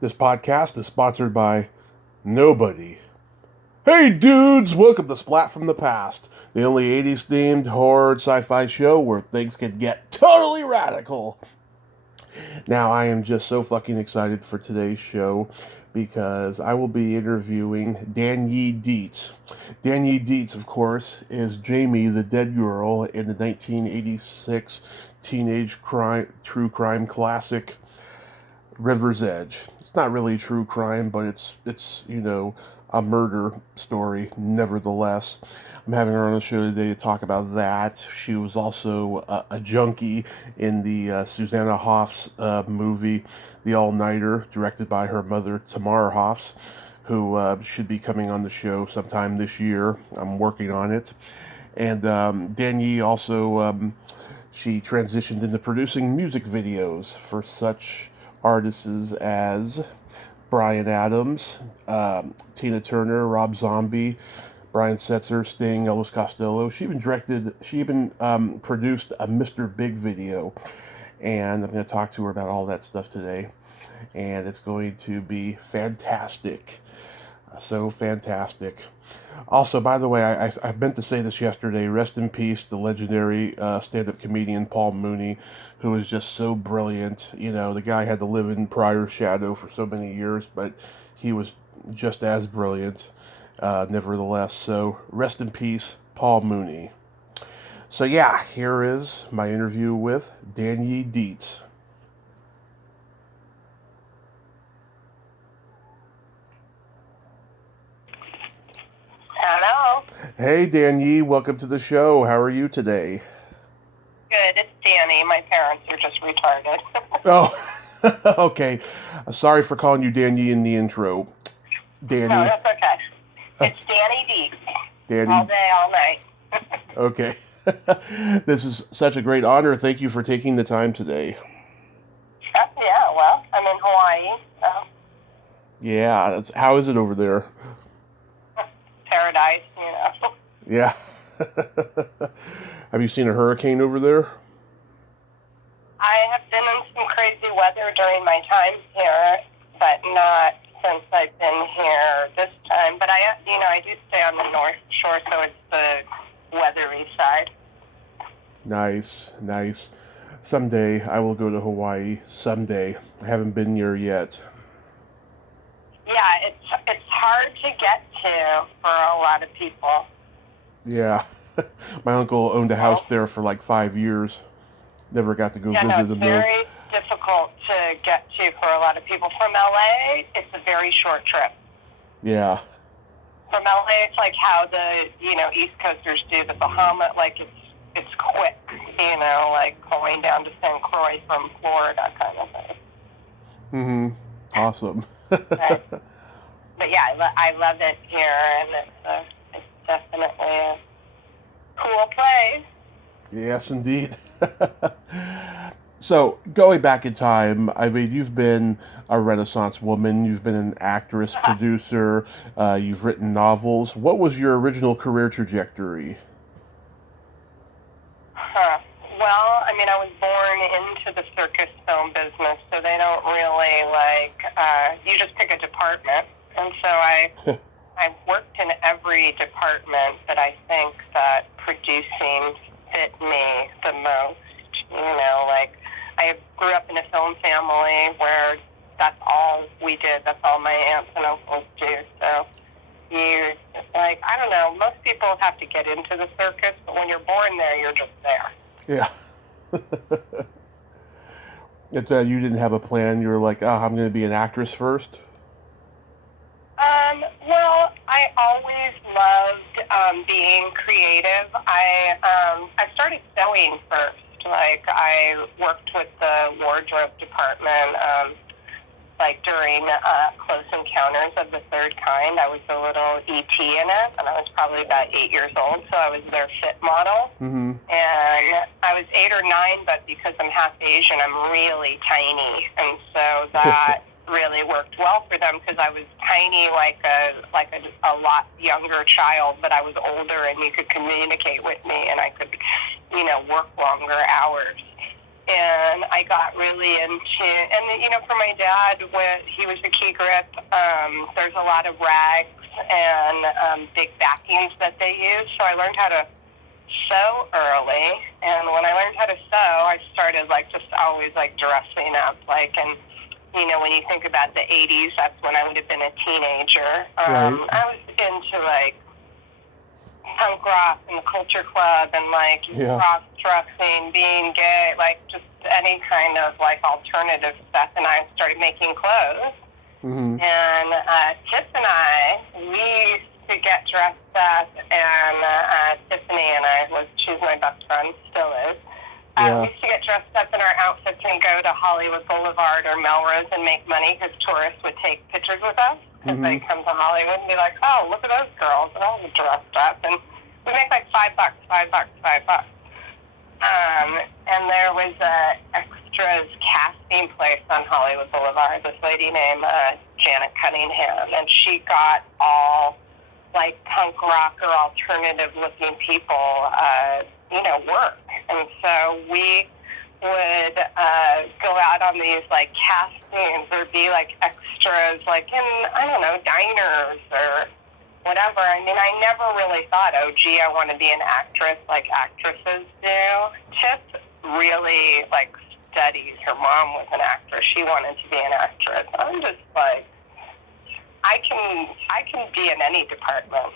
This podcast is sponsored by nobody. Hey dudes, welcome to Splat from the Past, the only 80s themed horror sci-fi show where things can get totally radical. Now, I am just so fucking excited for today's show because I will be interviewing Danyi Deats. Danyi Deats, of course, is Jamie, the dead girl in the 1986 teenage true crime classic River's Edge. It's not really true crime, but it's a murder story nevertheless. I'm having her on the show today to talk about that. She was also a junkie in the Susanna Hoffs movie, The Allnighter, directed by her mother, Tamar Hofs, who should be coming on the show sometime this year. I'm working on it. And Danyi also she transitioned into producing music videos for such artists as Bryan Adams, Tina Turner, Rob Zombie, Brian Setzer, Sting, Elvis Costello. She even produced a Mr. Big video, and I'm going to talk to her about all that stuff today, and it's going to be fantastic. So fantastic. Also, by the way, I meant to say this yesterday. Rest in peace, the legendary stand-up comedian Paul Mooney, who was just so brilliant. You know, the guy had to live in Pryor's shadow for so many years, but he was just as brilliant, nevertheless. So, rest in peace, Paul Mooney. So, yeah, here is my interview with Danyi Deats. Hello. Hey, Danyi, welcome to the show. How are you today? Good. It's Danny. My parents are just retarded. Oh, okay. Sorry for calling you Danny in the intro. No, Danny. that's okay. It's Danny Deats. Danny. All day, all night. Okay. This is such a great honor. Thank you for taking the time today. Yeah, well, I'm in Hawaii, so Yeah, how is it over there? paradise, you know. Yeah. Have you seen a hurricane over there? I have been in some crazy weather during my time here, but not since I've been here this time. But I do stay on the North Shore, so it's the weathery side. Nice, nice. Someday I will go to Hawaii. Someday. I haven't been there yet. Yeah, it's hard to get to for a lot of people. Yeah. My uncle owned a house there for like 5 years. Never got to go Yeah, no, visit it's him though. very difficult to get to for a lot of people. From LA, it's a very short trip. Yeah. From LA, it's like how the East Coasters do the Bahamas. Like it's quick, like going down to St. Croix from Florida, kind of thing. Awesome. But yeah, I love it here, and it's definitely a cool place. Yes, indeed. So, going back in time, I mean, you've been a Renaissance woman, you've been an actress, producer, you've written novels. What was your original career trajectory? Well, I mean, I was born into the circus film business, so they don't really you just pick a department. And so I worked in every department, but I think that producing fit me the most. I grew up in a film family where that's all we did. That's all my aunts and uncles do. So I don't know, most people have to get into the circus, but when you're born there, you're just there. Yeah. It's you didn't have a plan. You were like, oh, I'm going to be an actress first. Well, I always loved being creative. I started sewing first. Like, I worked with the wardrobe department, during Close Encounters of the Third Kind. I was a little ET in it, and I was probably about 8 years old, so I was their fit model. Mm-hmm. And I was 8 or 9, but because I'm half Asian, I'm really tiny, and so that really worked well for them because I was tiny, like a lot younger child, but I was older, and you could communicate with me, and I could, work longer hours. and I got really into, and you know, for my dad, when he was a key grip, there's a lot of rags and big backings that they use, so I learned how to sew early, and when I learned how to sew, I started like just always like dressing up, like, and you know, when you think about the 80s, that's when I would have been a teenager. Right. I was into like punk rock and the culture club and like cross-dressing, being gay, like just any kind of like alternative stuff, and I started making clothes. Mm-hmm. And Tiff and I, we used to get dressed up, and Tiffany and I she's my best friend, still is. We used to get dressed up in our outfits and go to Hollywood Boulevard or Melrose and make money because tourists would take pictures with us because they come to Hollywood and be like, oh, look at those girls. They're all dressed up. And we make like $5. And there was a extras casting place on Hollywood Boulevard, this lady named Janet Cunningham, and she got all like punk rock or alternative looking people, work. And so we would go out on these like castings or be like extras, like in, I don't know, diners or whatever. I mean, I never really thought, oh, gee, I want to be an actress like actresses do. Tip really like studies. Her mom was an actress. She wanted to be an actress. I'm just like, I can be in any department.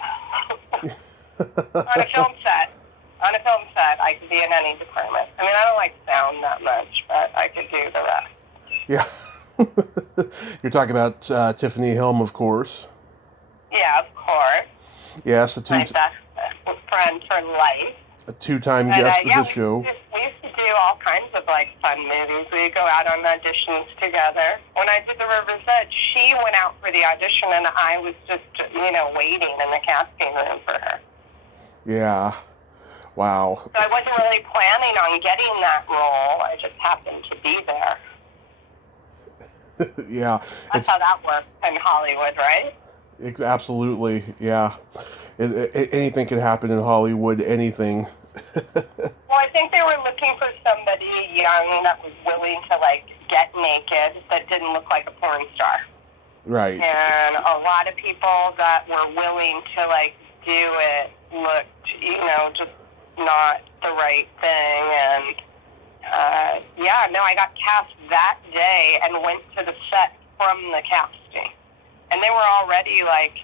On a film set, I could be in any department. I mean, I don't like sound that much, but I could do the rest. Yeah. You're talking about Tiffany Helm, of course. Yeah, of course. Yes, my best friend for life. A two-time guest of the show. We used to do all kinds of like fun movies. We'd go out on auditions together. When I did The River's Edge, she went out for the audition, and I was just, waiting in the casting room for her. Yeah. Wow. So I wasn't really planning on getting that role. I just happened to be there. Yeah. That's how that works in Hollywood, right? Absolutely, yeah. Anything can happen in Hollywood, anything. Well, I think they were looking for somebody young that was willing to, like, get naked, that didn't look like a porn star. Right. And a lot of people that were willing to, like, do it looked, just not the right thing. And, I got cast that day and went to the set from the casting. And they were already, like,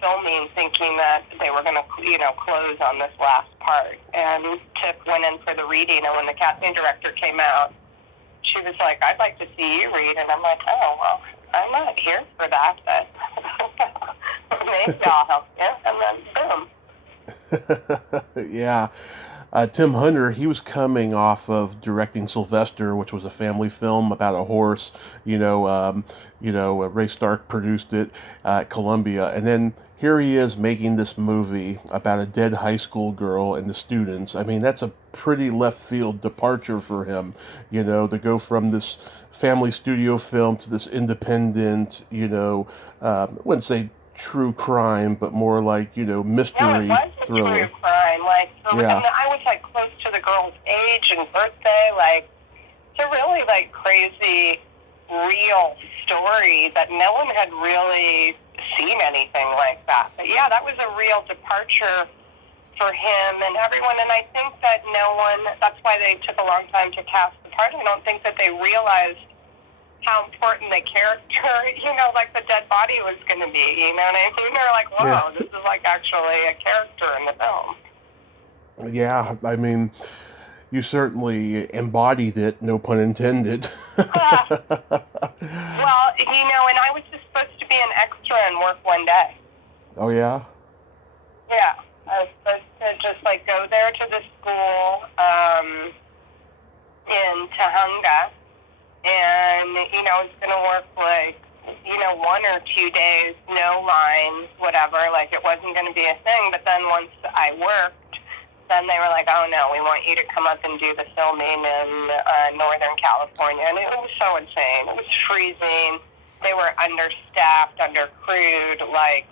filming, thinking that they were going to, close on this last part. And Tiff went in for the reading, and when the casting director came out, she was like, I'd like to see you read. And I'm like, oh, well, I'm not here for that, but maybe I'll help you. And then, boom. Yeah. Tim Hunter, he was coming off of directing Sylvester, which was a family film about a horse. Ray Stark produced it at Columbia, and then here he is making this movie about a dead high school girl and the students. I mean, that's a pretty left field departure for him, to go from this family studio film to this independent, I wouldn't say true crime, but more like, mystery thriller. True crime, and I was like close to the girl's age and birthday, it's a really like crazy, real story that no one had really seen anything like that. But yeah, that was a real departure for him and everyone, and I think that that's why they took a long time to cast the part. I don't think that they realized how important the character, like the dead body was going to be, you know what I mean? They're like, wow, This is like actually a character in the film. Yeah, I mean, you certainly embodied it, no pun intended. Well, and I was just supposed to be an extra and work one day. Oh, yeah? Yeah, I was supposed to just like go there to the school in Tahunga. And, I was going to work like, 1 or 2 days, no lines, whatever. Like, it wasn't going to be a thing. But then once I worked, then they were like, oh, no, we want you to come up and do the filming in Northern California. And it was so insane. It was freezing. They were understaffed, undercrewed. Like,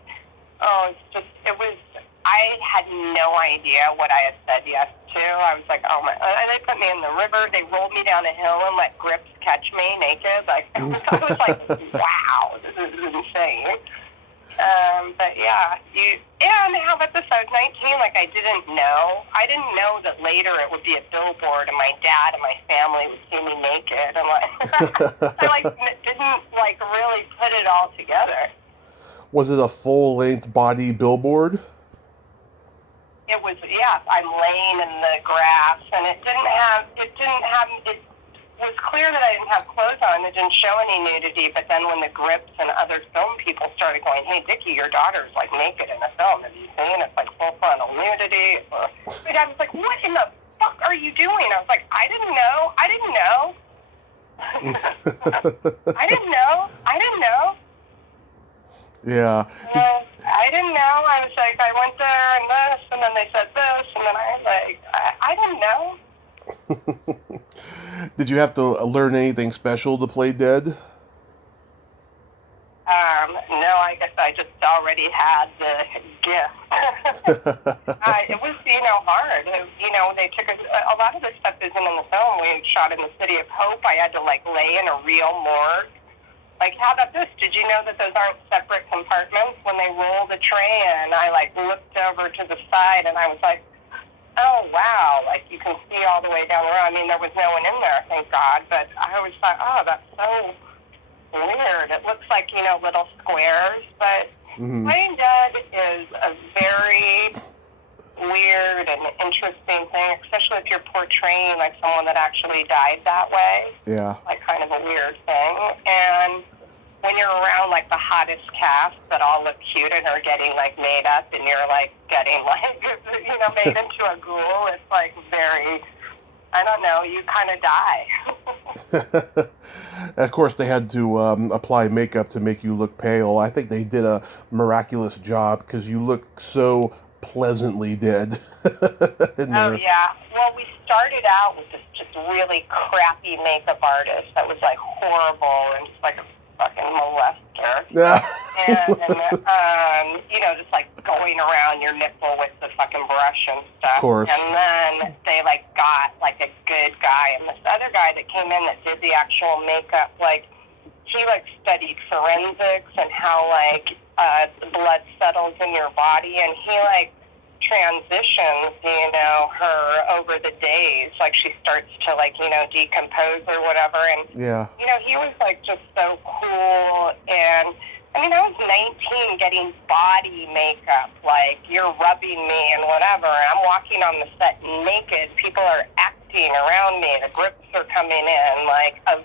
I had no idea what I had said yes to. I was like, oh my, they put me in the river, they rolled me down a hill and let grips catch me naked. Like, I was like, wow, this is insane. But yeah, and how about this? I was 19, like I didn't know that later it would be a billboard and my dad and my family would see me naked, and like, I like didn't like really put it all together. Was it a full-length body billboard? It was, yeah, I'm laying in the grass, and it was clear that I didn't have clothes on. It didn't show any nudity, but then when the grips and other film people started going, hey, Dickie, your daughter's like naked in a film. Have you seen? It's like full frontal nudity. My dad was like, what in the fuck are you doing? I was like, I didn't know. I didn't know. Yeah. I didn't know. I was like, I went there and this, and then they said this, and then I was like, I didn't know. Did you have to learn anything special to play dead? No, I guess I just already had the gift. It was, hard. They took a lot of the stuff isn't in the film. We shot in the City of Hope. I had to, like, lay in a real morgue. Like, how about this? Did you know that those aren't separate compartments? When they roll the tray in, I, like, looked over to the side, and I was like, oh, wow, like, you can see all the way down the road. I mean, there was no one in there, thank God, but I always thought, oh, that's so weird. It looks like, little squares, but playing dead is a very weird and interesting thing, especially if you're portraying, like, someone that actually died that way. Yeah. Like, kind of a weird thing. And when you're around, like, the hottest cast that all look cute and are getting, like, made up, and you're, like, getting, like, made into a ghoul, it's, like, very, I don't know, you kind of die. Of course, they had to apply makeup to make you look pale. I think they did a miraculous job because you look so pleasantly dead. Oh, yeah. Well, we started out with this just really crappy makeup artist that was, like, horrible and just, like, a fucking molester. Yeah. And, just, like, going around your nipple with the fucking brush and stuff. Of course. And then they, like, got, like, a good guy. And this other guy that came in that did the actual makeup, like, he, like, studied forensics and how, like, blood settles in your body. And he, like, transitions, her over the days. Like, she starts to, like, decompose or whatever. And, yeah. He was, like, just so cool. And, I mean, I was 19 getting body makeup. Like, you're rubbing me and whatever. I'm walking on the set naked. People are acting around me. The grips are coming in. Like, a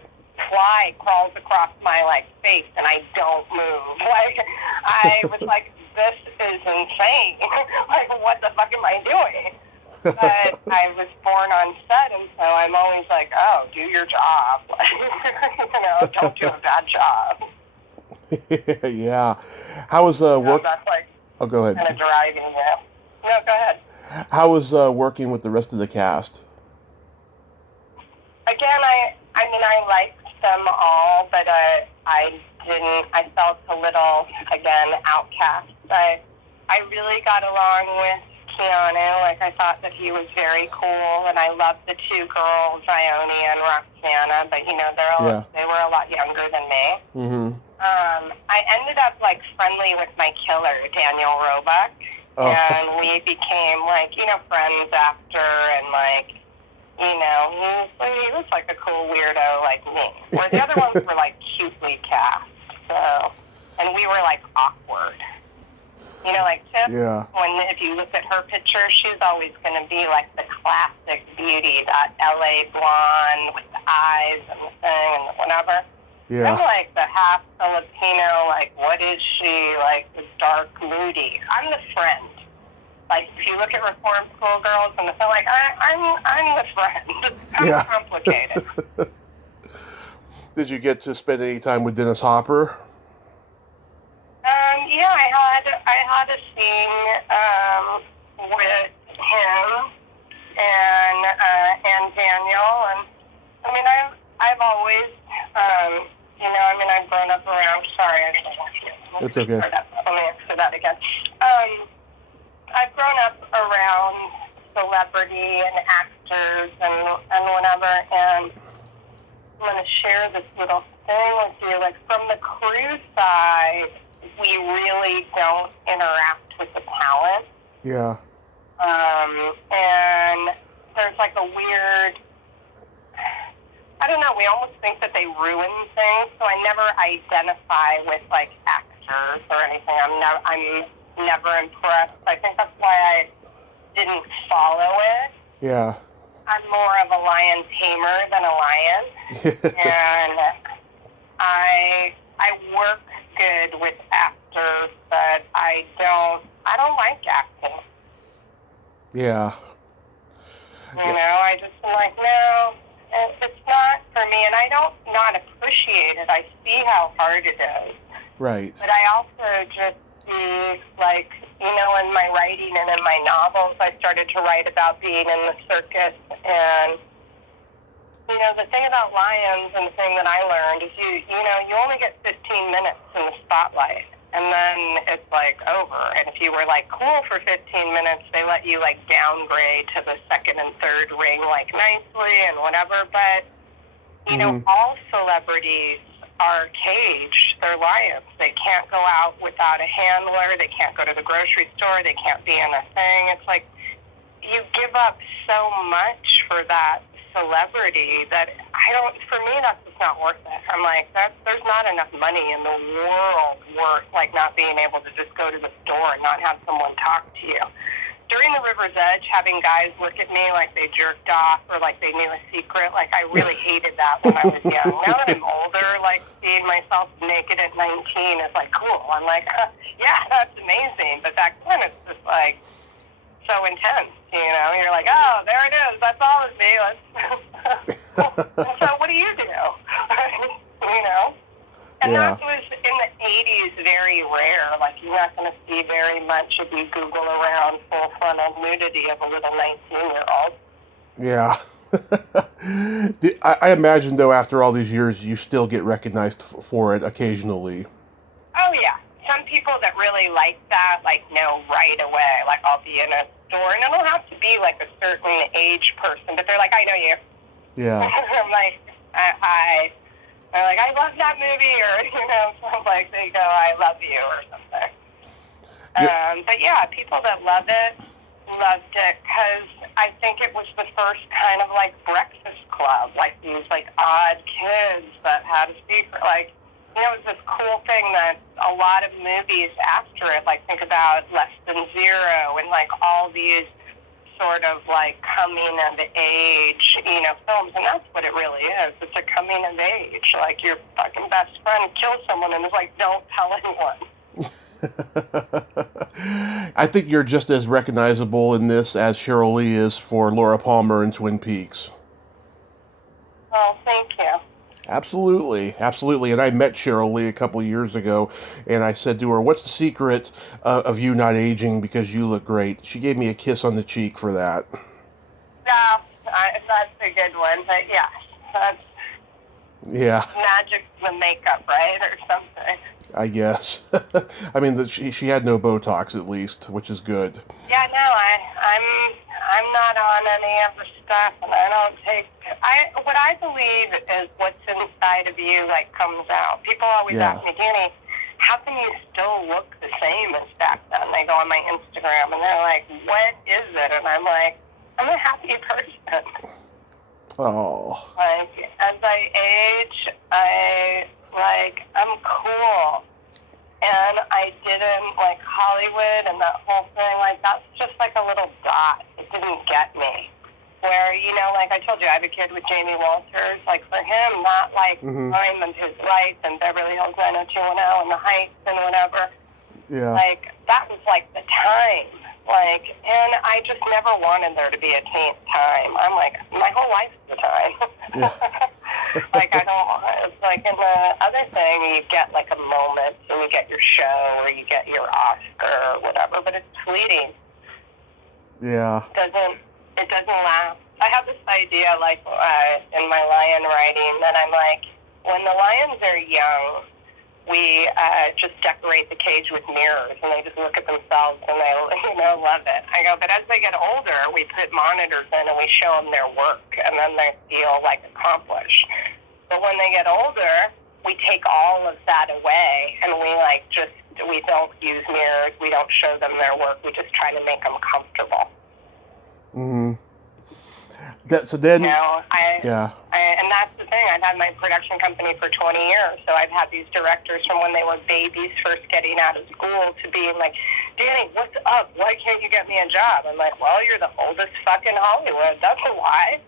fly crawls across my, like, face, and I don't move. Like, I was like, this is insane. Like, what the fuck am I doing? But I was born on set, and so I'm always like, oh, do your job. Like, don't do a bad job. Yeah. How was work? That's like, oh, go ahead. Kind of driving you. No, go ahead. How was working with the rest of the cast? Again, I liked them all, but I felt a little, again, outcast. I really got along with Keanu. Like, I thought that he was very cool, and I loved the two girls, Ione and Roxana, but, they were a lot younger than me. Mm-hmm. I ended up, like, friendly with my killer, Daniel Roebuck, and we became, like, friends after, and, like, he was like a cool weirdo like me. Where the other ones were, like, cutely cast, so, and we were, like, awkward. Like Tiff, if you look at her picture, she's always going to be, like, the classic beauty, that L.A. blonde with the eyes and the thing and whatever. Yeah. I'm like the half Filipino, like, what is she, like, the dark, moody. I'm the friend. Like, if you look at reform school girls, and they're like, I'm the friend. I'm complicated. Did you get to spend any time with Dennis Hopper? Yeah, I had a scene with him and Daniel, and I mean, I've always, I've grown up around. Sorry, it's okay. Let me answer that again. I've grown up around celebrity and actors and whatever, and I'm going to share this little thing with you. Like, from the crew side, we really don't interact with the talent. Yeah. And there's like a weird, I don't know, we almost think that they ruin things, so I never identify with like actors or anything. I'm never impressed. I think that's why I didn't follow it. Yeah. I'm more of a lion tamer than a lion. And I work good with actors, but I don't like acting. Yeah. You know, I just am like, no, it's not for me, and I don't not appreciate it. I see how hard it is. Right. But I also just see, like, you know, in my writing and in my novels, I started to write about being in the circus, and, you know, the thing about lions and the thing that I learned is you only get 15 minutes in the spotlight. And then it's, like, over. And if you were, like, cool for 15 minutes, they let you, like, downgrade to the second and third ring, like, nicely and whatever. But, you know, all celebrities are caged. They're lions. They can't go out without a handler. They can't go to the grocery store. They can't be in a thing. It's like you give up so much for that celebrity that for me, that's just not worth it. I'm like, there's not enough money in the world worth, like, not being able to just go to the store and not have someone talk to you. During the River's Edge, having guys look at me like they jerked off or like they knew a secret, like, I really hated that when I was young. Now that I'm older, like, seeing myself naked at 19 is, like, cool. I'm like, yeah, that's amazing. But back then, it's just, like, so intense, you know? You're like, oh, there it is. That's all of me. So what do you do? You know? And that was, in the 80s, very rare. Like, you're not going to see very much if you Google around full-frontal nudity of a little 19-year-old. Yeah. I imagine, though, after all these years, you still get recognized for it occasionally. Oh, yeah. Some people that really like that, like, know right away. Like, I'll be in a store, and it don't have to be, like, a certain age person, but they're like, I know you. Yeah. I'm like, they're like, I love that movie, or, you know, so I'm like, they go, I love you, or something. But, yeah, people that loved it, because I think it was the first kind of, like, breakfast club, like, these, like, odd kids that had a secret, like, you know, it was this cool thing that a lot of movies after it, like, think about Less Than Zero and, like, all these sort of, like, coming of age, you know, films, and that's what it really is. It's a coming of age. Like, your fucking best friend kills someone and is like, don't tell anyone. I think you're just as recognizable in this as Cheryl Lee is for Laura Palmer in Twin Peaks. Oh, thank you. Absolutely, absolutely. And I met Cheryl Lee a couple of years ago, and I said to her, what's the secret of you not aging because you look great? She gave me a kiss on the cheek for that. No, that's a good one, but yeah, that's magic the makeup, right, or something. I guess. I mean, she had no Botox, at least, which is good. Yeah, no, I'm not on any of the stuff, and I don't take. What I believe is what's inside of you, like, comes out. People always ask me, Danny, how can you still look the same as back then? They go on my Instagram, and they're like, what is it? And I'm like, I'm a happy person. Oh. Like, as I age, I'm cool. And I didn't, like, Hollywood and that whole thing, like, that's just like a little dot. It didn't get me. Where, you know, like I told you, I have a kid with Jamie Walters. Like, for him, not like Time and His Life and Beverly Hills 90210 and The Heights and whatever. Yeah. Like, that was like the time. Like, and I just never wanted there to be a time. I'm like, my whole life's the time. Like, I don't want it. It's like in the other thing, you get like a moment and you get your show or you get your Oscar or whatever, but it's fleeting. Yeah. It doesn't last. I have this idea, like, in my lion writing that I'm like, when the lions are young, we just decorate the cage with mirrors, and they just look at themselves and they, love it. I go, but as they get older, we put monitors in and we show them their work, and then they feel like accomplished. But when they get older, we take all of that away, and we don't use mirrors. We don't show them their work. We just try to make them comfortable. Mm-hmm. So then, and that's the thing. I've had my production company for 20 years, so I've had these directors from when they were babies first getting out of school to being like, Danny, what's up? Why can't you get me a job? I'm like, well, you're the oldest fuck in Hollywood. That's why.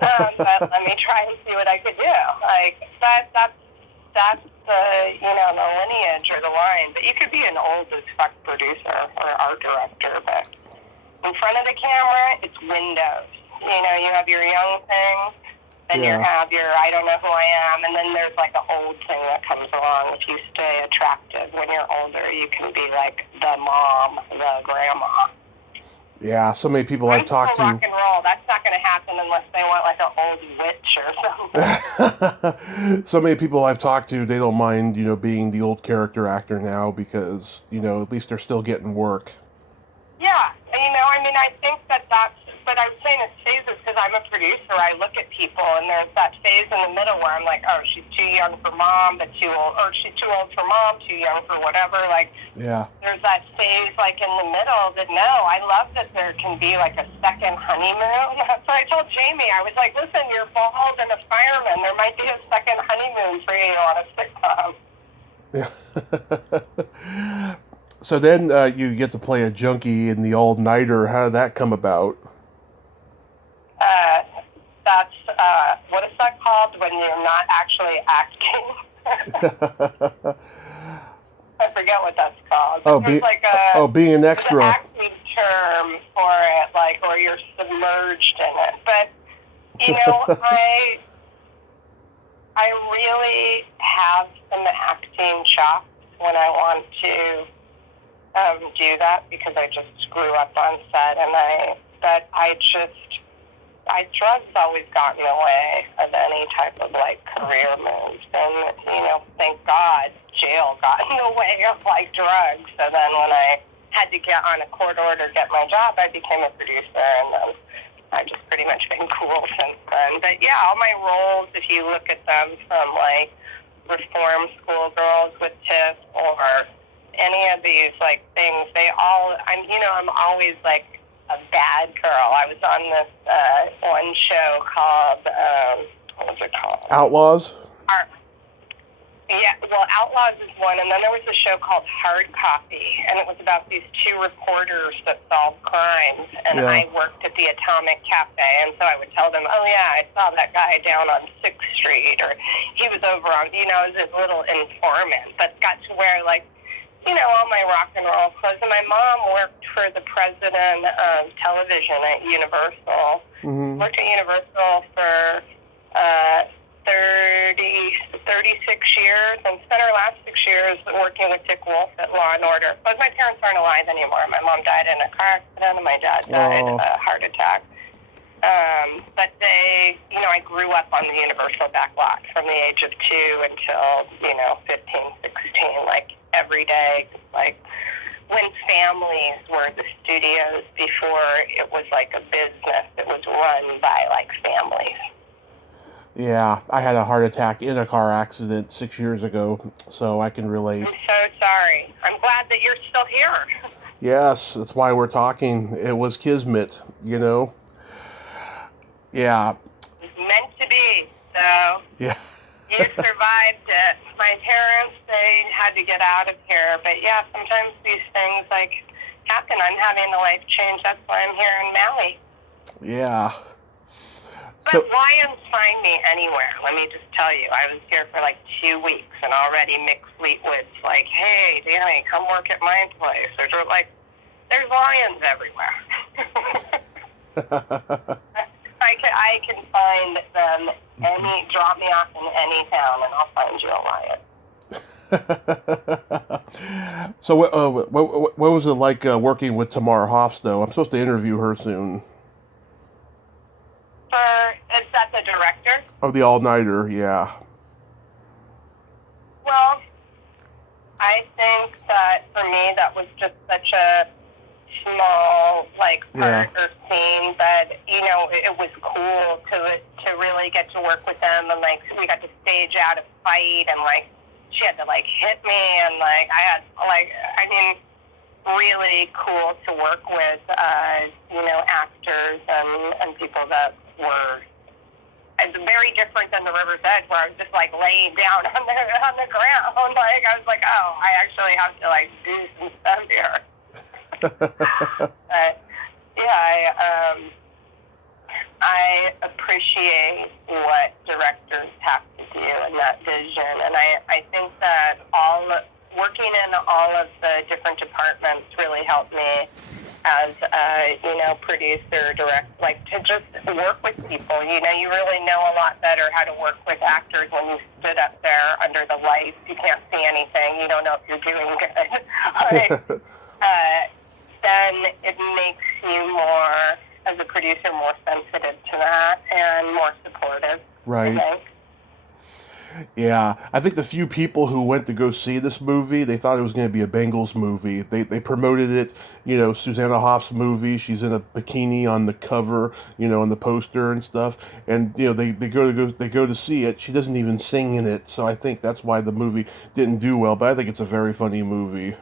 But let me try and see what I could do. Like, that's the lineage or the line. But you could be an old as fuck producer or art director, but in front of the camera, it's windows. You have your young thing, then you have your I don't know who I am, and then there's like an old thing that comes along. If you stay attractive when you're older, you can be like the mom, the grandma. Yeah, so many people I've talked to. Rock and roll. That's not going to happen unless they want like an old witch or something. So many people I've talked to, they don't mind, being the old character actor now because, at least they're still getting work. Yeah, I think that's. But I'm saying it's phases because I'm a producer. I look at people, and there's that phase in the middle where I'm like, oh, she's too young for mom, but too old, or she's too old for mom, too young for whatever. Like, there's that phase like in the middle that no, I love that there can be like a second honeymoon. So I told Jamie, I was like, listen, you're bald and a fireman. There might be a second honeymoon for you on a sitcom. Yeah. So then you get to play a junkie in the Allnighter. How did that come about? That's, what is that called when you're not actually acting? I forget what that's called. Being an extra. There's an acting term for it, like, or you're submerged in it. But, I really have some acting chops when I want to do that because I just grew up on set, drugs always got in the way of any type of like career moves, and thank God jail got in the way of like drugs. So then when I had to get on a court order to get my job, I became a producer, and then I've just pretty much been cool since then. But yeah, all my roles, if you look at them from like Reform Schoolgirls with Tiff or any of these like things, I'm always like a bad girl. I was on this one show called, what was it called? Outlaws? Outlaws is one, and then there was a show called Hard Copy, and it was about these two reporters that solved crimes, and I worked at the Atomic Cafe, and so I would tell them, oh yeah, I saw that guy down on 6th Street, or he was over on, as this little informant, but got to wear like, all my rock and roll clothes. And my mom worked for the president of television at Universal. Mm-hmm. Worked at Universal for 36 years and spent her last 6 years working with Dick Wolf at Law and Order. But my parents aren't alive anymore. My mom died in a car accident and my dad died of a heart attack. But I grew up on the Universal backlot from the age of 2 until, 15, 16, like every day, like when families were the studios before it was like a business. It was run by like families. Yeah, I had a heart attack in a car accident 6 years ago, so I can relate. I'm so sorry. I'm glad that you're still here. Yes, that's why we're talking. It was kismet, Yeah. It's meant to be, so. Yeah. You survived it. My parents, they had to get out of here. But yeah, sometimes these things like happen. I'm having a life change. That's why I'm here in Maui. Yeah. But lions find me anywhere. Let me just tell you. I was here for like 2 weeks, and already Mick Fleetwood's like, hey, Danny, come work at my place. There's like, there's lions everywhere. I can find them drop me off in any town, and I'll find you a lion. So what was it like working with Tamar Hofsto? I'm supposed to interview her soon. Is that the director? Of the Allnighter, yeah. Well, I think that for me, that was just such a small, like, part or scene that, you know, it was cool to really get to work with them, and, like, we got to stage out a fight, and, like, she had to, like, hit me, and, like, I had, like, I mean, really cool to work with, you know, actors and people that were very different than the River's Edge, where I was just, like, laying down on the ground. Like, I was like, oh, I actually have to, like, do some stuff here. But, yeah, I appreciate what directors have to do in that vision, and I think that working in all of the different departments really helped me as a, you know, producer, like, to just work with people. You know, you really know a lot better how to work with actors when you stood up there under the lights. You can't see anything. You don't know if you're doing good. Like, then it makes you more, as a producer, more sensitive to that and more supportive. Right. Yeah, I think the few people who went to go see this movie, they thought it was going to be a Bengals movie. They promoted it, you know, Susanna Hoffs movie. She's in a bikini on the cover, you know, on the poster and stuff. And you know, they go to see it. She doesn't even sing in it, so I think that's why the movie didn't do well. But I think it's a very funny movie.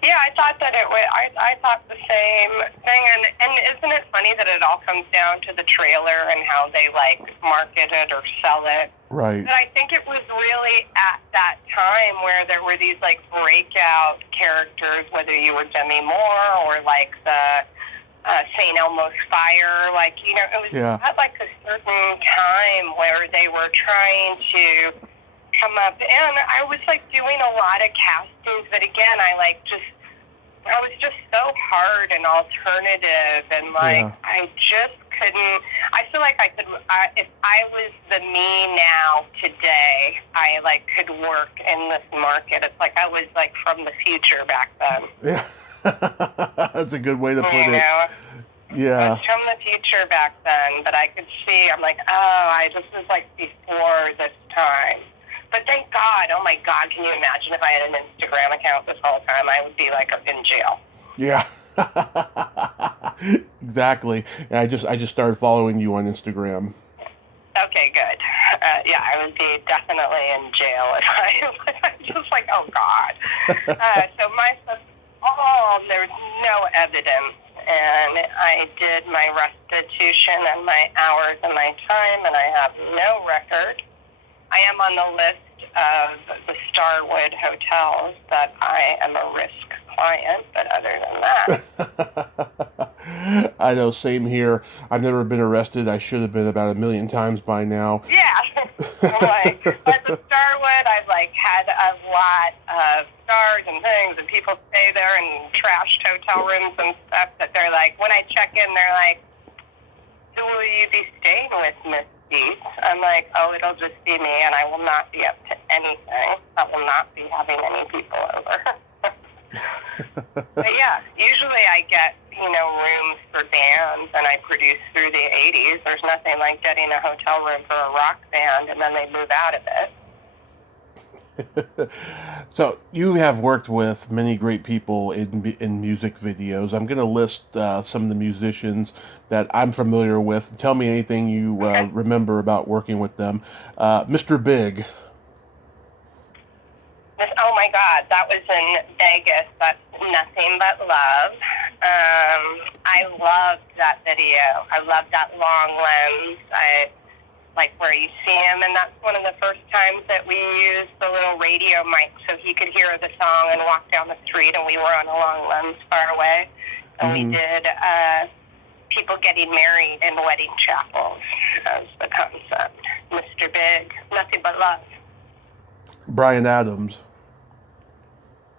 Yeah, I thought that it would. I thought the same thing, and isn't it funny that it all comes down to the trailer and how they, like, market it or sell it? Right. But I think it was really at that time where there were these, like, breakout characters, whether you were Demi Moore or, like, the St. Elmo's Fire. Like, you know, it was at, like, a certain time where they were trying to come up, and I was, like, doing a lot of castings, but again, I was just so hard and alternative, and, like, I just couldn't, I feel like I could, if I was the me now today, I, like, could work in this market. It's like I was, like, from the future back then. Yeah. That's a good way to put it. Know? Yeah. I was from the future back then, but I could see, I'm like, this was, like, before this time. But thank God, oh my God, can you imagine if I had an Instagram account this whole time? I would be, like, in jail. Yeah. Exactly. And I just started following you on Instagram. Okay, good. Yeah, I would be definitely in jail if I'm just like, oh God. So my stuff, there's no evidence, and I did my restitution and my hours and my time, and I have no record. I am on the list of the Starwood hotels that I am a risk client, but other than that... I know, same here. I've never been arrested. I should have been about 1 million times by now. Yeah. Like, at the Starwood, I've, like, had a lot of stars and things, and people stay there in trashed hotel rooms and stuff that they're like, when I check in, they're like, who will you be staying with, Miss Deats? I'm like, oh, it'll just be me, and I will not be up to anything. I will not be having any people over. But yeah, usually I get, you know, rooms for bands, and I produce through the 80s. There's nothing like getting a hotel room for a rock band, and then they move out of it. So you have worked with many great people in music videos. I'm going to list some of the musicians that I'm familiar with. Tell me anything you remember about working with them. Mr. Big. Oh my God, that was in Vegas. That's Nothing But Love. I loved that video. I loved that long lens. I like where you see him, and that's one of the first times that we used the little radio mic so he could hear the song and walk down the street, and we were on a long lens far away. And we did people getting married in wedding chapels as the concept. Mr. Big, Nothing But Love. Bryan Adams.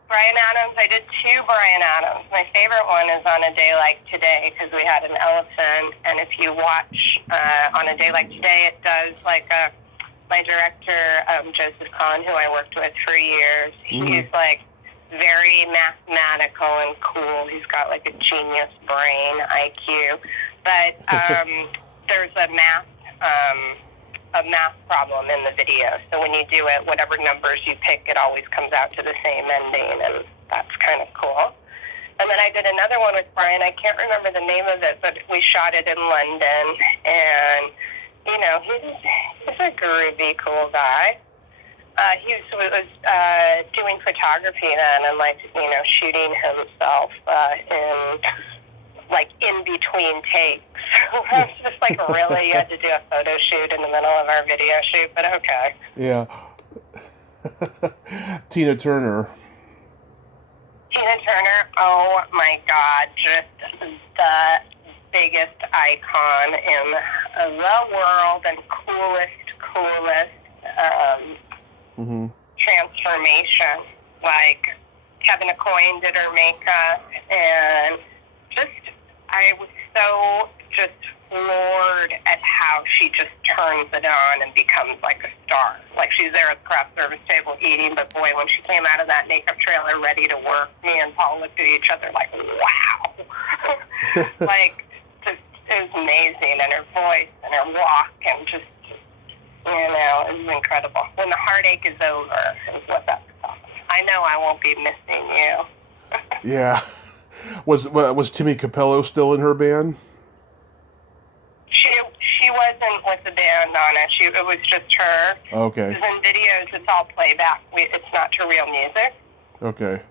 Bryan Adams, I did 2 Bryan Adams. My favorite one is On a Day Like Today, because we had an elephant, and if you watch On a Day Like Today, it does like my director, Joseph Kahn, who I worked with for years, he's like very mathematical and cool. He's got like a genius brain, IQ. But there's a math a math problem in the video. So when you do it, whatever numbers you pick, it always comes out to the same ending, and that's kind of cool. And then I did another one with Brian. I can't remember the name of it, but we shot it in London. And, you know, he's a groovy, cool guy. He was doing photography then and, like, you know, shooting himself in between takes. It's just like, really, you had to do a photo shoot in the middle of our video shoot, but okay. Yeah. Tina Turner, oh my God, just the biggest icon in the world and coolest transformation. Like, Kevin Aucoin did her makeup, and I was so just floored at how she just turns it on and becomes like a star. Like, she's there at the craft service table eating, but boy, when she came out of that makeup trailer ready to work, me and Paul looked at each other like, wow. Like, just, it was amazing, and her voice and her walk, and just, you know, it was incredible. When the heartache is over is what that's called. I know I won't be missing you. Yeah. Was Timmy Capello still in her band? She wasn't with the band on it. It was just her. Okay. Because in videos, it's all playback. It's not to real music. Okay.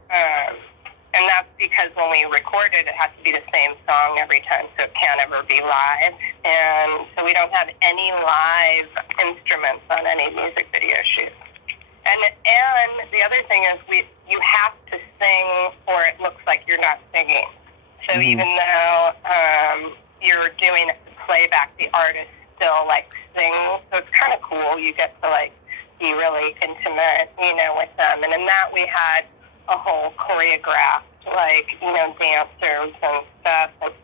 And that's because when we record it, it has to be the same song every time, so it can't ever be live. And so we don't have any live instruments on any music video shoots. And the other thing is you have to sing or it looks like you're not singing. So even though you're doing playback, the artist still like sings. So it's kind of cool. You get to like be really intimate, you know, with them. And in that we had a whole choreographed, like, you know, dancers and stuff. And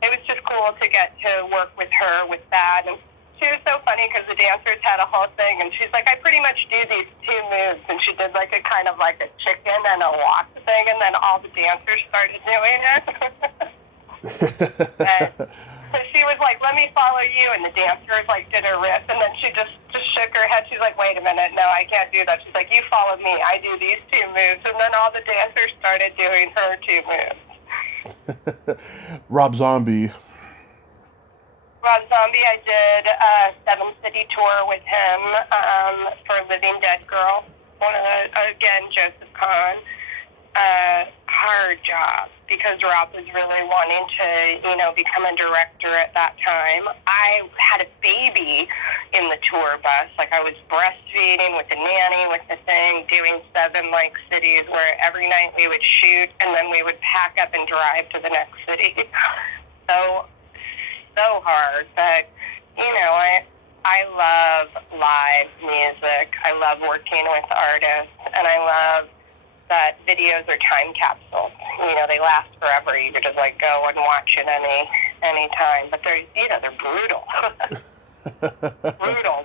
it was just cool to get to work with her with that. And she was so funny because the dancers had a whole thing, and she's like, I pretty much do these two moves, and she did like a kind of like a chicken and a walk thing, and then all the dancers started doing it. So she was like, let me follow you, and the dancers like did her wrist, and then she just shook her head. She's like, wait a minute, no, I can't do that. She's like, you follow me, I do these two moves, and then all the dancers started doing her two moves. Rob Zombie, I did a 7-city tour with him for Living Dead Girl. Again, Joseph Kahn. Hard job because Rob was really wanting to, you know, become a director at that time. I had a baby in the tour bus. Like, I was breastfeeding with the nanny, with the thing, doing 7 like cities where every night we would shoot and then we would pack up and drive to the next city. So hard, but, you know, I love live music. I love working with artists, and I love that videos are time capsules. You know, they last forever. You could just like go and watch it any time. But they're, you know, they're brutal.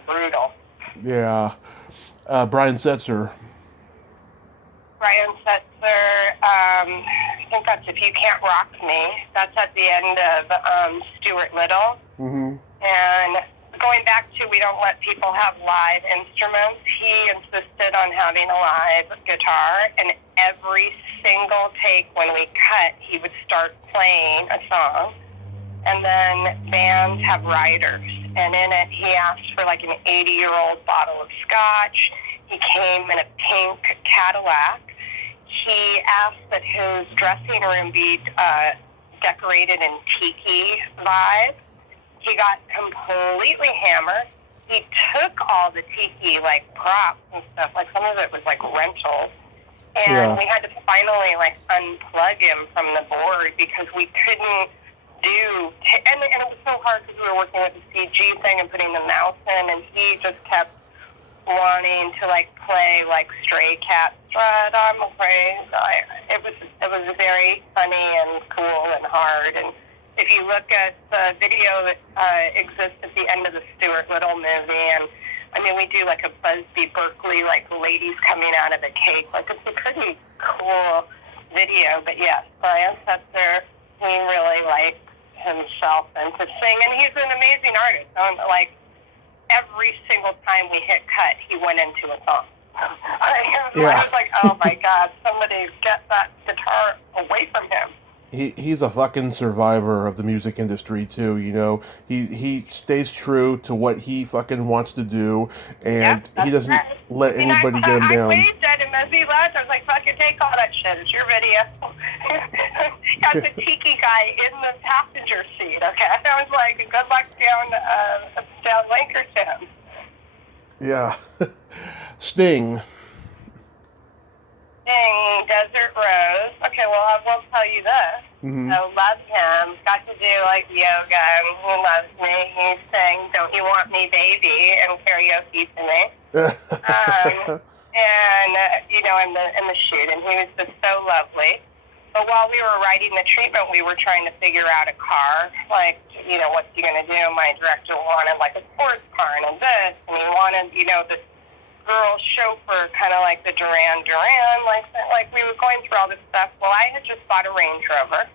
brutal. Yeah. Brian Setzer. I think that's If You Can't Rock Me. That's at the end of Stuart Little. And going back to we don't let people have live instruments, he insisted on having a live guitar, and every single take when we cut, he would start playing a song. And then bands have riders, and in it he asked for like an 80-year-old bottle of scotch. He came in a pink Cadillac. He asked that his dressing room be decorated in tiki vibe. He got completely hammered. He took all the tiki, like, props and stuff. Like, some of it was, like, rentals. And we had to finally, like, unplug him from the board because we couldn't do... And it was so hard because we were working with the CG thing and putting the mouse in, and he just kept wanting to, like, play, like, Stray Cat Strut on the praise. It was very funny and cool and hard. And if you look at the video that exists at the end of the Stuart Little movie, and I mean, we do like a Busby Berkeley, like ladies coming out of a cake. Like, it's a pretty cool video. But yes, Brian Setzer, he really likes himself and to sing, and he's an amazing artist. every single time we hit cut, he went into a song. I was like, oh my God, somebody get that guitar away from him. He's a fucking survivor of the music industry too, you know. He stays true to what he fucking wants to do, and he doesn't let anybody get him down. I waved at him as he left. I was like, fucking take all that shit. It's your video. Got the tiki guy in the passenger seat, okay? I was like, good luck down Lankerton. Yeah. Sting, Desert Rose. Okay, well, I will tell you this. Mm-hmm. I love him. Got to do, like, yoga, and he loves me. He sang Don't You Want Me, Baby, and karaoke to me. You know, in the shoot, and he was just so lovely. But while we were writing the treatment, we were trying to figure out a car. Like, you know, what's he going to do? My director wanted, like, a sports car and this, and he wanted, you know, this girl chauffeur, kind of like the Duran Duran, like we were going through all this stuff. Well, I had just bought a Range Rover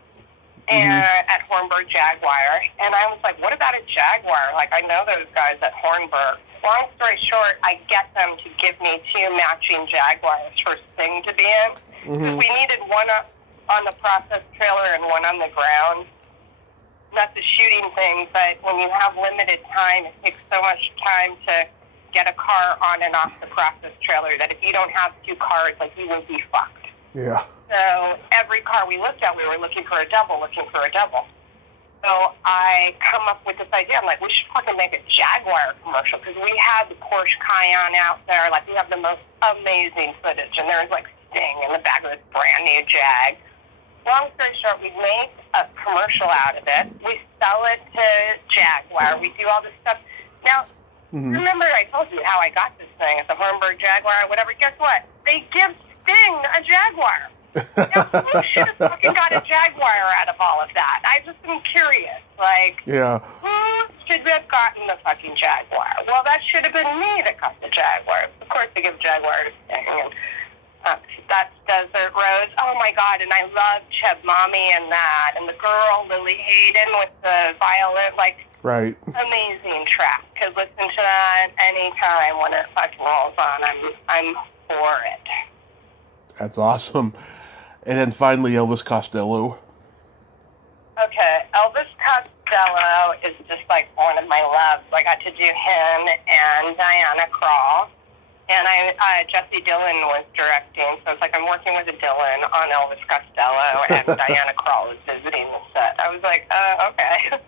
at Hornburg Jaguar, and I was like, what about a Jaguar? Like, I know those guys at Hornburg. Long story short, I get them to give me 2 matching Jaguars for Sting to be in. Because we needed one on the process trailer and one on the ground. Not the shooting thing, but when you have limited time, it takes so much time to get a car on and off the process trailer that if you don't have 2 cars, like, you will be fucked. Yeah. So every car we looked at, we were looking for a double. So I come up with this idea. I'm like, we should fucking make a Jaguar commercial, because we had the Porsche Cayenne out there. Like, we have the most amazing footage, and there's, like, Sting in the back of this brand new Jag. Long story short, we make a commercial out of it. We sell it to Jaguar. We do all this stuff. Now, remember I told you how I got this thing at the Hornburg Jaguar or whatever? Guess what? They give Sting a Jaguar. Now, who should have fucking got a Jaguar out of all of that? I just am curious. Like, who should have gotten the fucking Jaguar? Well, that should have been me that got the Jaguar. Of course, they give Jaguar to Sting. And that's Desert Rose. Oh, my God. And I love Cheb Mommy and that. And the girl, Lily Hayden, with the violin. Like, right. Amazing track. Could listen to that anytime when it fucking rolls on. I'm for it. That's awesome. And then finally, Elvis Costello. Okay, Elvis Costello is just like one of my loves. I got to do him and Diana Krall. And Jesse Dillon was directing, so it's like I'm working with a Dillon on Elvis Costello, and Diana Krall is visiting the set. I was like, okay.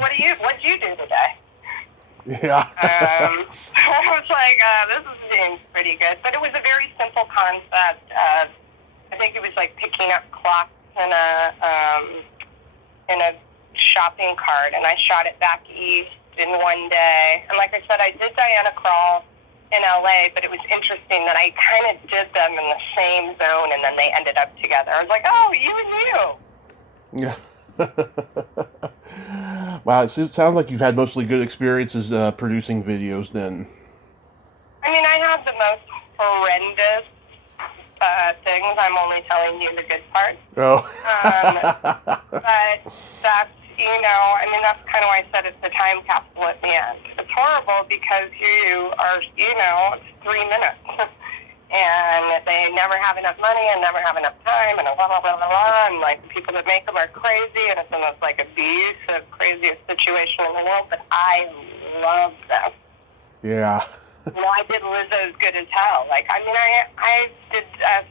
What'd you do today? Yeah. I was like, this seems pretty good. But it was a very simple concept of, I think it was like picking up clocks in a shopping cart, and I shot it back east in one day. And like I said, I did Diana Krall in LA, but it was interesting that I kind of did them in the same zone, and then they ended up together. I was like, oh, you and you. Yeah. Wow, it sounds like you've had mostly good experiences producing videos then. I mean, I have the most horrendous things. I'm only telling you the good parts. Oh. But that's, you know, I mean, that's kind of why I said it's the time capsule at the end. It's horrible because you are, you know, it's 3 minutes. And they never have enough money and never have enough time and blah, blah, blah, blah, blah. And, like, the people that make them are crazy, and it's the most, like, abusive, craziest situation in the world. But I love them. Yeah. You know, I did Lizzo's Good as Hell. Like, I mean, I did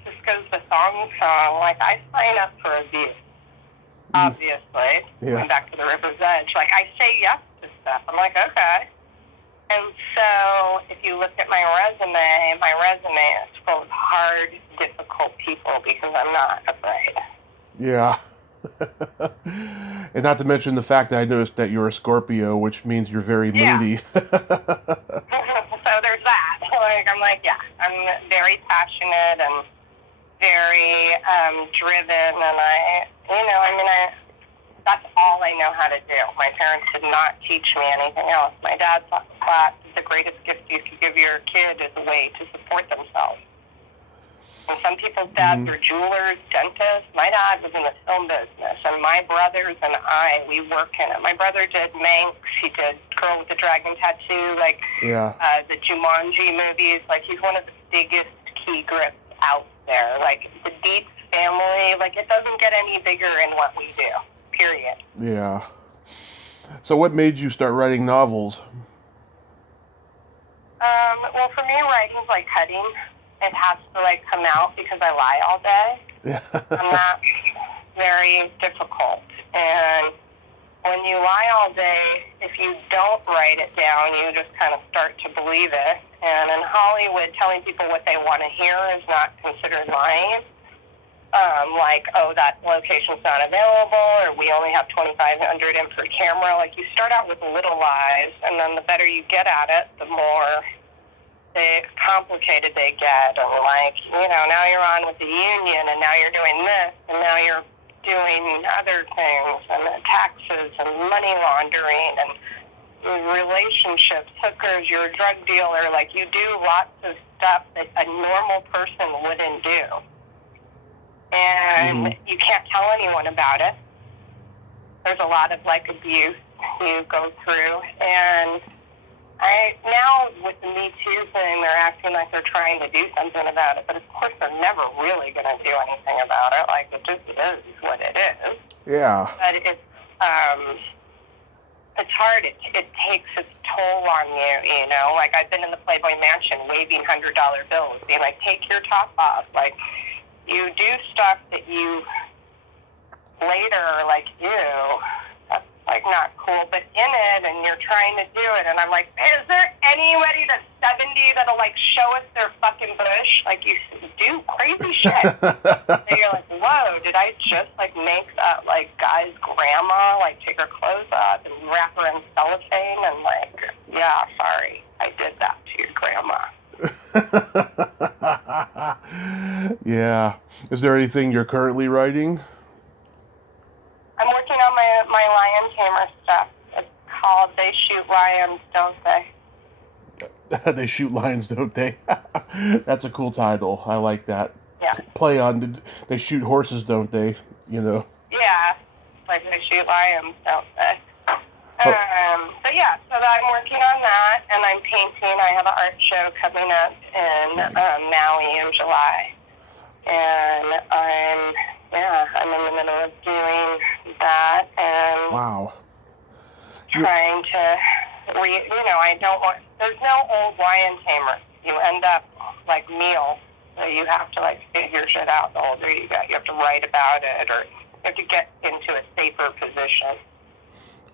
Cisco's The Song. Like, I sign up for abuse. Obviously. Yeah. Going back to the River's Edge. Like, I say yes to stuff. I'm like, okay. And so, if you look at my resume is full of hard, difficult people because I'm not afraid. Yeah. And not to mention the fact that I noticed that you're a Scorpio, which means you're very moody. So there's that. Like, I'm like, yeah, I'm very passionate and very driven, and that's all I know how to do. My parents did not teach me anything else. My dad taught Splat. The greatest gift you could give your kid is a way to support themselves. And some people's dads are jewelers, dentists. My dad was in the film business, and my brothers and I, we work in it. My brother did Manx. He did Girl with the Dragon Tattoo, like Yeah. The Jumanji movies. Like, he's one of the biggest key grips out there. Like, the Deats family, like, it doesn't get any bigger in what we do, period. Yeah. So what made you start writing novels? Well, for me, writing's like cutting. It has to, like, come out because I lie all day. Yeah. And that's very difficult. And when you lie all day, if you don't write it down, you just kind of start to believe it. And in Hollywood, telling people what they want to hear is not considered lying. Like, oh, that location's not available, or we only have 2,500 in per camera. Like, you start out with little lies, and then the better you get at it, the more complicated they get. And, like, you know, now you're on with the union, and now you're doing this, and now you're doing other things, and taxes, and money laundering, and relationships, hookers, you're a drug dealer. Like, you do lots of stuff that a normal person wouldn't do. And you can't tell anyone about it. There's a lot of, like, abuse you go through. And now with the Me Too thing, they're acting like they're trying to do something about it. But, of course, they're never really going to do anything about it. Like, it just is what it is. Yeah. But it's hard. It takes its toll on you, you know. Like, I've been in the Playboy Mansion waving $100 bills, being like, take your top off. Like, you do stuff that you later are like, ew, that's, like, not cool. But in it, and you're trying to do it, and I'm like, is there anybody that's 70 that'll, like, show us their fucking bush? Like, you do crazy shit. So you're like, whoa, did I just, like, make that, like, guy's grandma, like, take her clothes off and wrap her in cellophane? And, like, yeah, sorry, I did that to your grandma. Yeah. Is there anything you're currently writing? I'm working on my lion tamer stuff. It's called They Shoot Lions, Don't They? They shoot lions, don't they? That's a cool title. I like that. Yeah. Play on, they shoot horses, don't they? You know? Yeah. Like They Shoot Lions, Don't They? So yeah, so I'm working on that, and I'm painting. I have an art show coming up in Maui in July. And I'm in the middle of doing that, and Wow. trying to I don't want, there's no old lion tamer. You end up like meal, so you have to, like, figure shit out the older you get. You have to write about it, or you have to get into a safer position.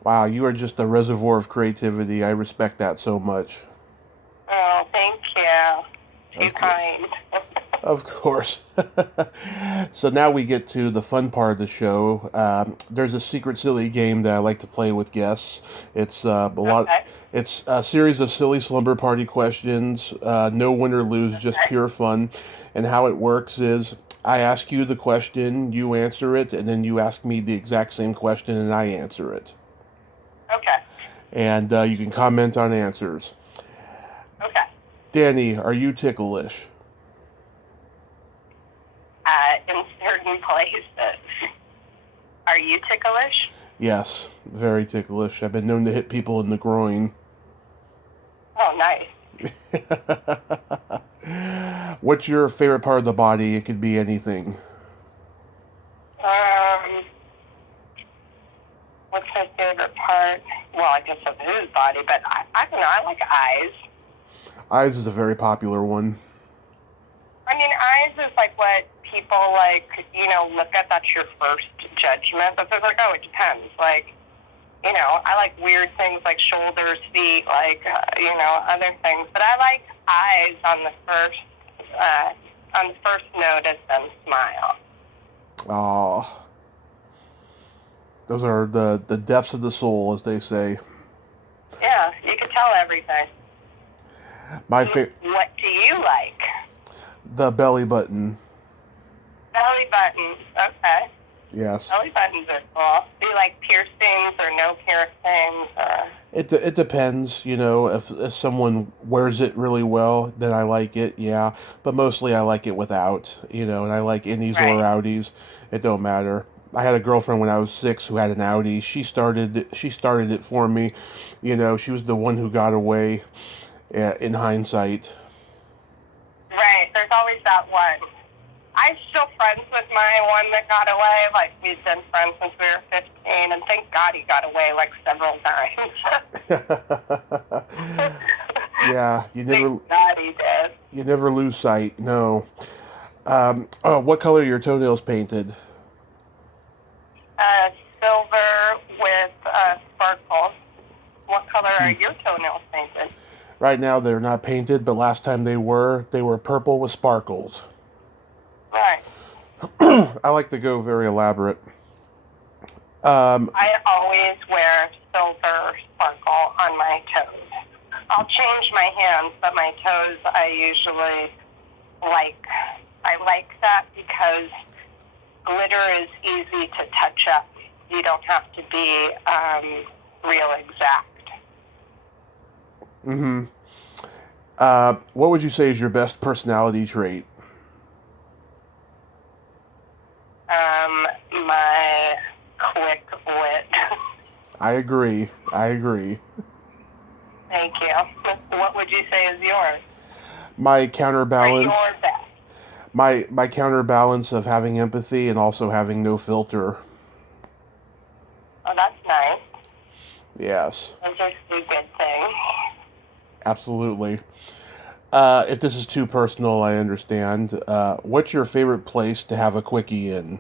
Wow, you are just a reservoir of creativity. I respect that so much. Oh, thank you. Too kind. Of course. So now we get to the fun part of the show. There's a secret silly game that I like to play with guests. It's It's a series of silly slumber party questions. No win or lose, just pure fun. And how it works is I ask you the question, you answer it, and then you ask me the exact same question, and I answer it. Okay. And you can comment on answers. Okay. Danny, are you ticklish? In certain places. Are you ticklish? Yes, very ticklish. I've been known to hit people in the groin. Oh, nice. What's your favorite part of the body? It could be anything. What's my favorite part? Well, I guess of his body, but I don't know. I like eyes. Eyes is a very popular one. I mean, eyes is like what people, like, look at. That's your first judgment. But they're like, oh, it depends. Like, I like weird things like shoulders, feet, like, other things. But I like eyes on the first notice and smile. Oh, those are the depths of the soul, as they say. Yeah, you can tell everything. What do you like? The belly button. Belly buttons, okay. Yes. Belly buttons are cool. Do you like piercings or no piercings? Or? It depends, if someone wears it really well, then I like it, yeah. But mostly I like it without, and I like innies or outies. It don't matter. I had a girlfriend when I was 6 who had an Audi. She started it for me. She was the one who got away in hindsight. Right. There's always that one. I'm still friends with my one that got away. Like, we've been friends since we were 15, and thank God he got away, like, several times. Yeah, Thank God he did. you never lose sight. No. What color are your toenails painted? Silver with sparkles. What color are your toenails painted? Right now they're not painted, but last time they were purple with sparkles. Right. I like to go very elaborate. I always wear silver sparkle on my toes. I'll change my hands, but my toes I usually like. I like that because glitter is easy to touch up. You don't have to be real exact. Mm-hmm. What would you say is your best personality trait? My quick wit. I agree. Thank you. What would you say is yours? My counterbalance. Or your best? My counterbalance of having empathy and also having no filter. Oh, that's nice. Yes. Those are two good things. Absolutely. If this is too personal, I understand. What's your favorite place to have a quickie in?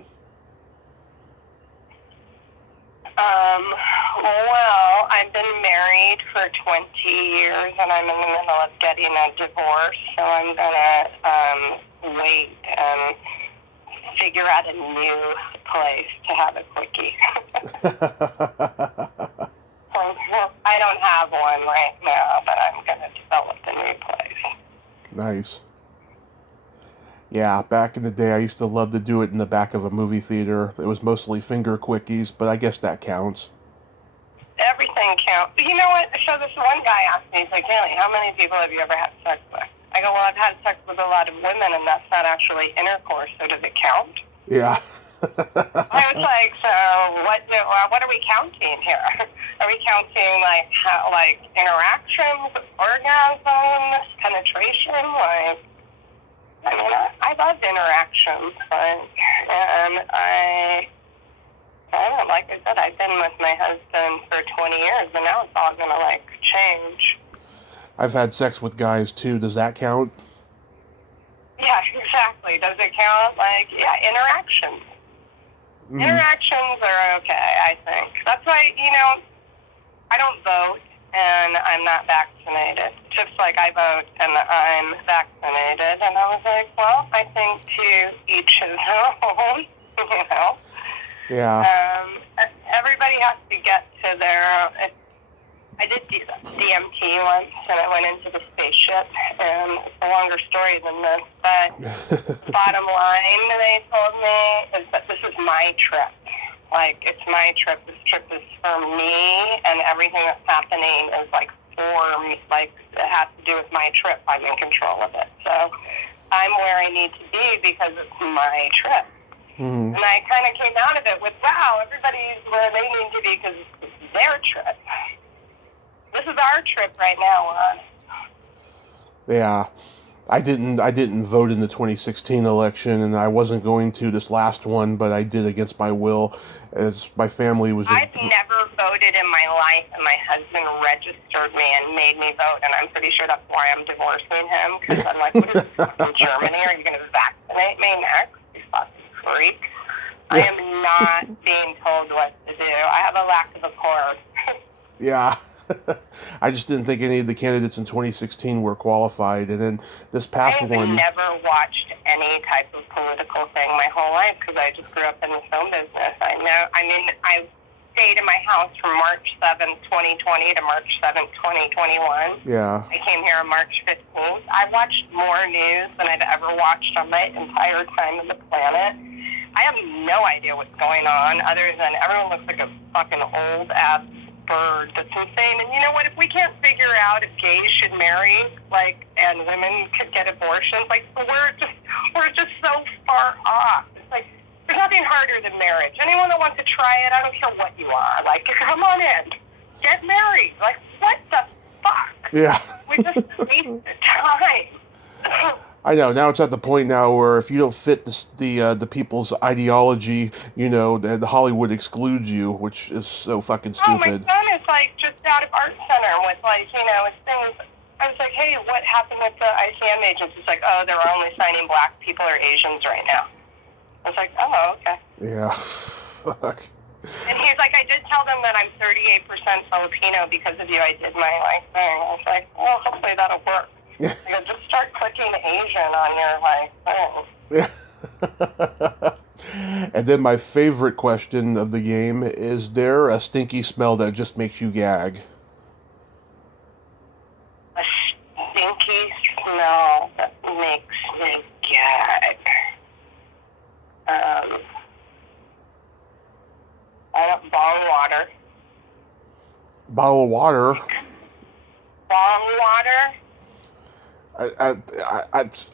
Well, I've been married for 20 years, and I'm in the middle of getting a divorce, so I'm gonna wait and figure out a new place to have a quickie. I don't have one right now, but I'm gonna develop a new place. Nice. Yeah, back in the day, I used to love to do it in the back of a movie theater. It was mostly finger quickies, but I guess that counts. Everything counts. But you know what? So this one guy asked me, he's like, Haley, how many people have you ever had sex with? I go, well, I've had sex with a lot of women, and that's not actually intercourse, so does it count? Yeah. I was like, so what are we counting here? Are we counting, like, interactions, orgasms, penetration? Like, I mean, I love interactions, and I don't know, like I said, I've been with my husband for 20 years, and now it's all going to, change. I've had sex with guys, too. Does that count? Yeah, exactly. Does it count? Interactions. Mm-hmm. Interactions are okay, I think. That's why, I don't vote, and I'm not vaccinated. Just like I vote, and I'm vaccinated. And I was like, well, I think to each his own, Yeah. Everybody has to get to their... I did DMT once, and I went into the spaceship, and it's a longer story than this, but bottom line, they told me, is that this is my trip. It's my trip. This trip is for me, and everything that's happening is, for me. It has to do with my trip. I'm in control of it. So I'm where I need to be because it's my trip. Mm-hmm. And I kind of came out of it with, wow, everybody's where they need to be because it's their trip. This is our trip right now, hon. Yeah. I didn't vote in the 2016 election, and I wasn't going to this last one, but I did against my will, as my family was... I've never voted in my life, and my husband registered me and made me vote, and I'm pretty sure that's why I'm divorcing him, because I'm like, what is this, fucking Germany? Are you going to vaccinate me next, you fucking freak? I am not being told what to do. I have a lack of a cord. Yeah. I just didn't think any of the candidates in 2016 were qualified, and then this past one... I've never watched any type of political thing my whole life because I just grew up in the film business. I stayed in my house from March 7th, 2020 to March 7th, 2021. Yeah. I came here on March 15th. I watched more news than I've ever watched on my entire time on the planet. I have no idea what's going on other than everyone looks like a fucking old-ass bird. That's insane. And you know what? If we can't figure out if gays should marry, and women could get abortions, we're just so far off. It's there's nothing nothing harder than marriage. Anyone that wants to try it, I don't care what you are. Like, come on in. Get married. Like, what the fuck? Yeah. We just wasted time. I know. Now it's at the point now where if you don't fit the people's ideology, the Hollywood excludes you, which is so fucking stupid. Oh, my son is like just out of art center with like, his things. I was like, hey, what happened with the ICM agents? It's like, oh, they're only signing black people or Asians right now. I was like, oh, okay. Yeah. Fuck. And he's like, I did tell them that I'm 38% Filipino because of you. I did my thing. I was like, well, hopefully that'll work. Yeah. Just start clicking Asian on your thing. And then my favorite question of the game, is there a stinky smell that just makes you gag? A stinky smell that makes me gag. Bong water. Bottle of water? Bong water?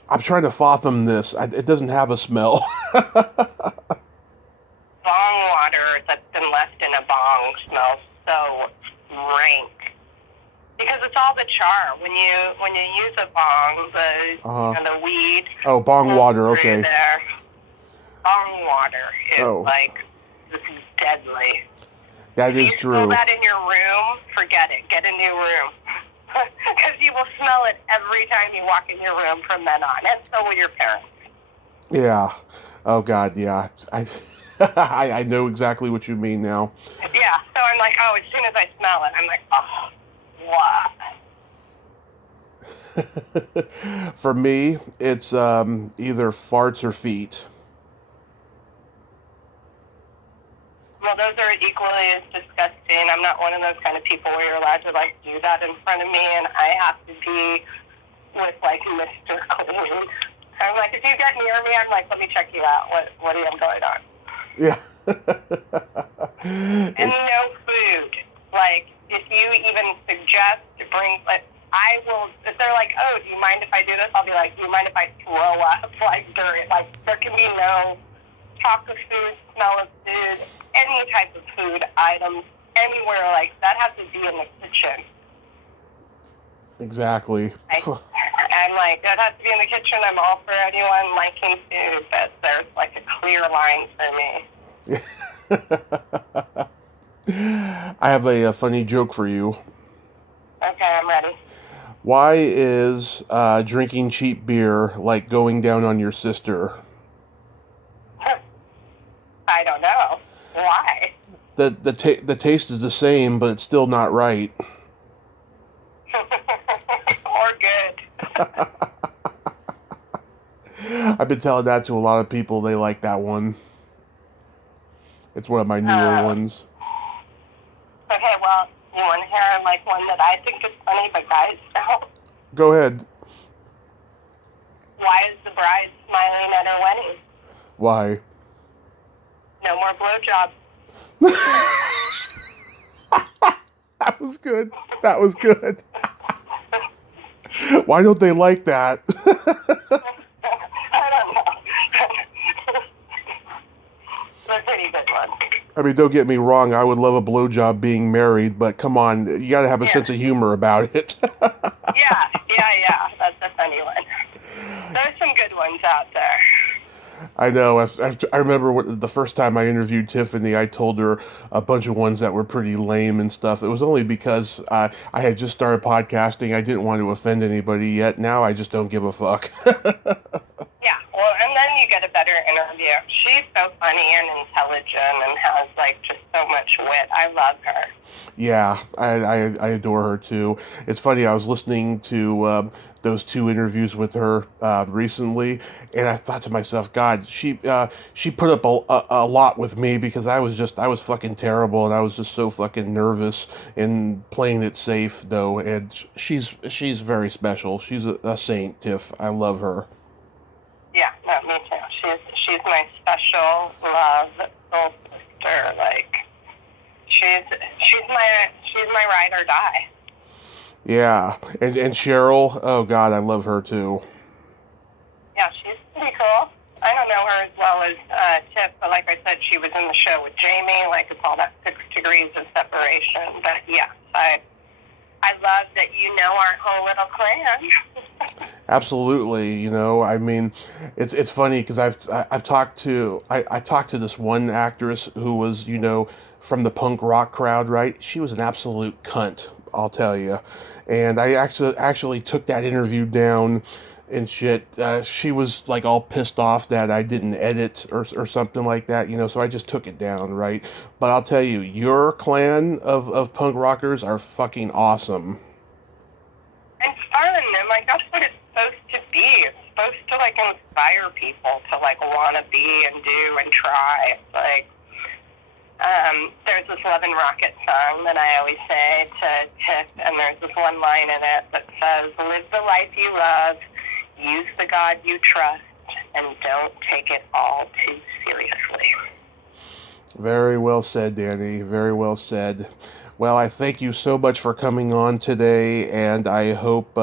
I'm trying to fathom this. It doesn't have a smell. Bong water that's been left in a bong smells so rank. Because it's all the char. When you use a bong, the weed. Oh, bong water. Okay. There. Bong water is this is deadly. That is true. If you smell that in your room, forget it. Get a new room. Because you will smell it every time you walk in your room from then on. And so will your parents. Yeah. Oh, God, yeah. I know exactly what you mean now. Yeah. So I'm like, oh, as soon as I smell it, I'm like, oh, what? For me, it's either farts or feet. Well, those are equally as disgusting. I'm not one of those kind of people where you're allowed to, do that in front of me, and I have to be with, Mr. Clean. I'm like, if you get near me, I'm like, let me check you out. What do you have going on? Yeah. And no food. If you even suggest to bring, I will, if they're like, oh, do you mind if I do this? I'll be like, do you mind if I throw up, during, there can be no talk of food, smell of food, any type of food items, anywhere that has to be in the kitchen. Exactly. I'm like, that has to be in the kitchen. I'm all for anyone liking food, but there's a clear line for me. I have a funny joke for you. Okay, I'm ready. Why is drinking cheap beer like going down on your sister? I don't know. Why? The taste is the same, but it's still not right. Or good. I've been telling that to a lot of people. They like that one. It's one of my newer ones. Okay, well, you want to hear one that I think is funny, but guys don't? Go ahead. Why is the bride smiling at her wedding? Why? No more blowjobs. That was good. That was good. Why don't they like that? I don't know. They're pretty good ones. I mean, don't get me wrong. I would love a blowjob being married, but come on, you got to have a sense of humor about it. Yeah. That's a funny one. There's some good ones out there. I know. I remember the first time I interviewed Tiffany, I told her a bunch of ones that were pretty lame and stuff. It was only because I had just started podcasting. I didn't want to offend anybody yet. Now I just don't give a fuck. Yeah, well, and then you get a better interview. She's so funny and intelligent and has, just so much wit. I love her. Yeah, I adore her, too. It's funny, I was listening to those two interviews with her recently, and I thought to myself, God, she put up a lot with me because I was fucking terrible, and I was just so fucking nervous and playing it safe, though, and she's very special. She's a saint, Tiff. I love her. Yeah, no, me too. She's my special love soul sister. She's my ride or die. Yeah, and Cheryl, oh God, I love her too. Yeah, she's pretty cool. I don't know know her as well as Tip, but like I said, she was in the show with Jamie. Like, it's all that 6 degrees of separation. But yes, I love that you know our whole little clan. Absolutely, you know. I mean, it's funny because I've talked to I talked to this one actress who was, you know, from the punk rock crowd, right? She was an absolute cunt, I'll tell you. And I actually took that interview down and shit. She was like all pissed off that I didn't edit or something like that, you know. So I just took it down, right? But I'll tell you, your clan of punk rockers are fucking awesome. It's fun, and like that's what it's supposed to be. It's supposed to like inspire people to like want to be and do and try. It's like there's this Love and Rocket song that I always say to Tiff, and there's this one line in it that says, "Live the life you love, use the God you trust, and don't take it all too seriously." Very well said, Danny. Very well said. Well, I thank you so much for coming on today, and I hope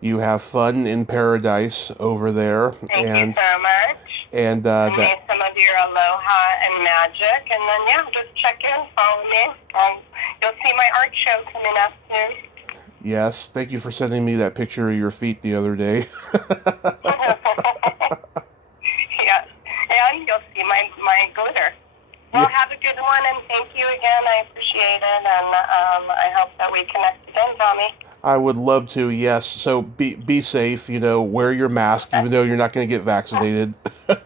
you have fun in paradise over there. Thank you so much. And that some of your aloha and magic, and then yeah, just check in, follow me. You'll see my art show coming up soon. Yes, thank you for sending me that picture of your feet the other day. Yes, and you'll see my glitter. Well, have a good one, and thank you again. I appreciate it, and I hope that we connect again, Tommy. I would love to, yes. So be safe, you know, wear your mask, even though you're not going to get vaccinated. Yeah,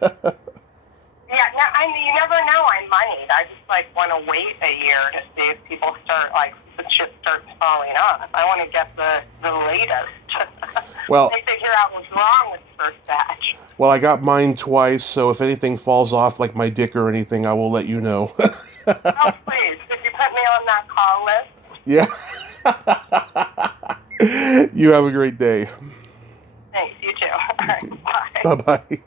you never know, I might. I just, like, want to wait a year to see if people start, like, the shit starts falling off. I want to get the latest. Well, they figure out what's wrong with the first batch. Well, I got mine twice, so if anything falls off, like my dick or anything, I will let you know. Oh, please. Could you put me on that call list? Yeah. You have a great day. Thanks, you too. All right, bye. Bye-bye.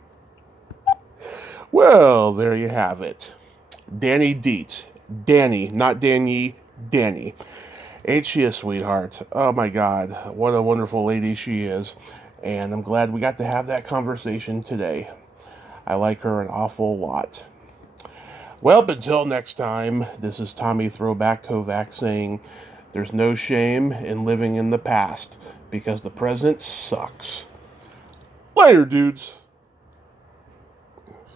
Well, there you have it. Danyi Deats. Danny, not Danny, Danny. Ain't she a sweetheart? Oh my God, what a wonderful lady she is. And I'm glad we got to have that conversation today. I like her an awful lot. Well, until next time, this is Tommy Throwback Kovac saying, there's no shame in living in the past, because the present sucks. Later, dudes.